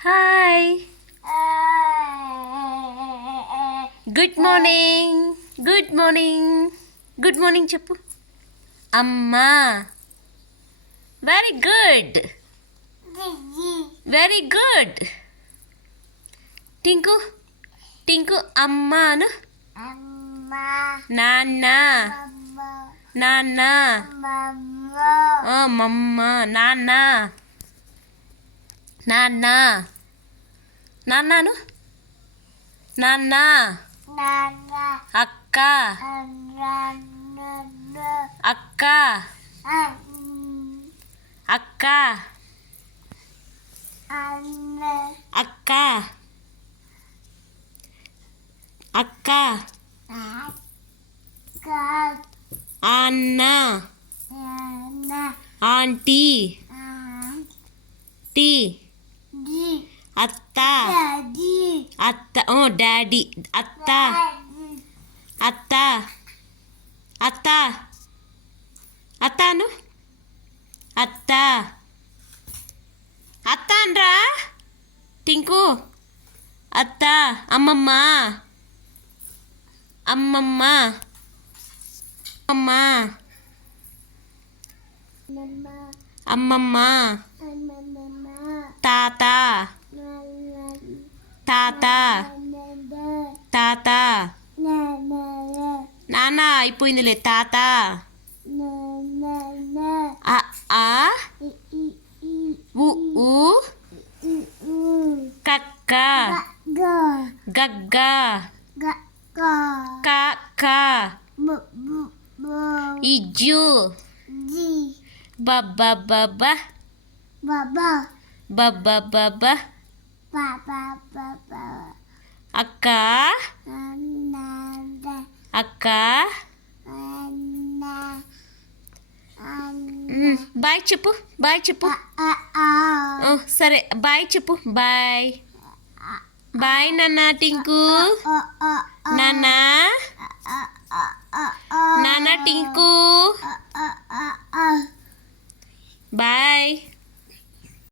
Hi good morning good morning good morning చెప్పు. అమ్మా. Very good very good. Tinku Tinku అమ్మాను. నాన్న నాన్న. మమ్మ. నాన్న నాన్న నాన్నను. నాన్న. అక్క అక్క అక్క అక్క అక్క అన్న ఆంటీ టీ అత్త అత్త డాడీ అత్త అత్త అత్త అత్తను. అత్త అత్త అనరా టింకు. అత్త. అమ్మమ్మ అమ్మమ్మ అమ్మ అమ్మమ్మ. తాత తాత తాత. నాన్న అయిపోయిందిలే. తాత. ఆ ఊ కక్క గగ్గ కక్క ఇజ్జు బబ్బ బబ్బ బబ్బ బబ్బ. అక్క అక్క. బాయ్ చెప్పు బాయ్ చెప్పు. సరే బాయ్ చెప్పు. బాయ్ బాయ్ నాన్న టింకు. నాన్న.